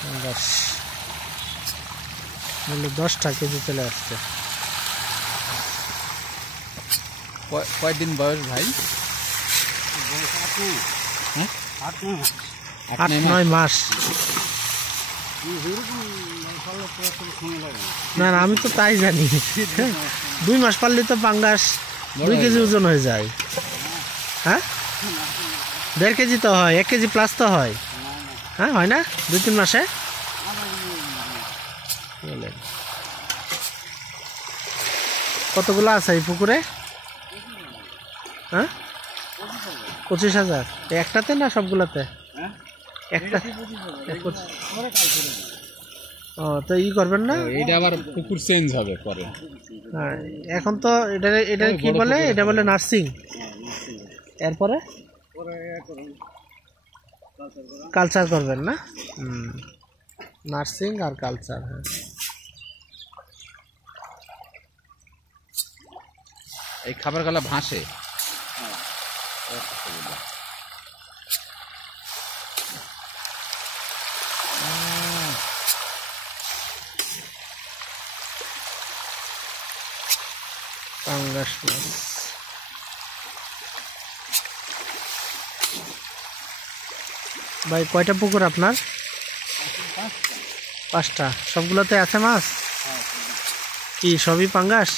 পাঙ্গাস বললে 10টা কেজি চলে আসছে। কয়দিন বয়স ভাই? 8-9 মাস। না না, আমি তো তাই জানি। 2 মাস পারলে তো পাঙ্গাস 2 কেজি ওজন হয়ে যায়। হ্যাঁ, 1.5 কেজি তো হয়, 1 কেজি প্লাস তো হয়। হ্যাঁ, হয় না 2-3 মাসে? কতগুলো আছে এই পুকুরে? হ্যাঁ, 25,000। একটাতে না সবগুলাতে? একটা। ও, তো ই করবেন না? এটা আবার পুকুর চেঞ্জ হবে পরে। হ্যাঁ, এখন তো এটা কি বলে? এটা বলে নার্সিং। এরপরে কালচার করবেন না? নার্সিং আর কালচার। হ্যাঁ, এই খাবার গালা ভাসে। পাঙ্গাস মাছ। ভাই, কয়টা পুকুর আপনার? 5টা। সবগুলোতে আছে মাছ? কি সবই পাঙ্গাস?